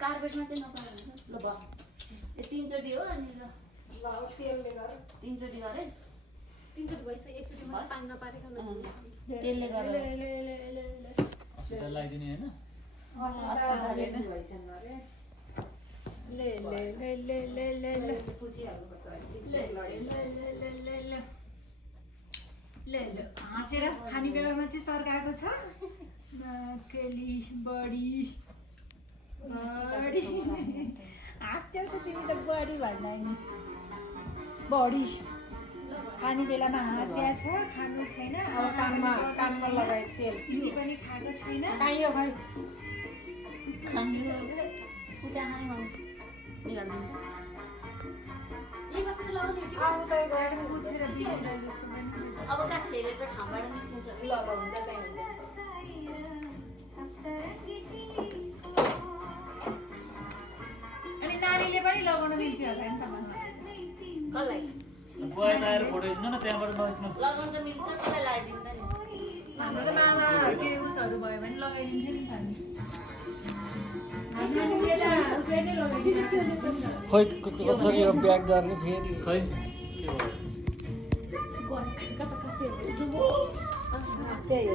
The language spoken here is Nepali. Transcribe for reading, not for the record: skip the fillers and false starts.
कार्पेटमा चाहिँ नपाएर ल बस यो तीनचोटि हो अनि ल तेलले गर तीनचोटि गरे तीनचोटि भइसक्यो एकचोटि मात्रै पानी नपारेको तेलले गरेर अस्ति लगाइदिने हैन हाँसेर खाने बेलामा चाहिँ सर्काएको छ नक्कली बडी हाँस्छौ त तिमी त बडी भन्दा नि बडी खाने बेलामा हाँस्या छ खानु छैन अब कानमा लगाए तेल तिमी पनि खाएको छैन खाइयो खै खायो उता खाने मन निकाल्दिन्छ आउँदै गयो बुझेर बिग्रेर जस्तो पनि अब कहाँ छेलेको ठाउँबाट निस्किन्छ ल हुन्छ त्यही हुन्छ अनि नानीले पनि लगाउन मिल्छ होला नि तपाईँलाई कसलाई बुवा आएर फोटो खिच्नु न त्यहाँबाट नखिच्नु लगाउनु त मिल्छ कसलाई लगाइदिन्छ नि हाम्रो त मामा के उसहरू भयो भने लगाइदिन्थ्यो नि त नि खोइ कसरी यो प्याक गर्ने फेरि खै के भयो त्यही हो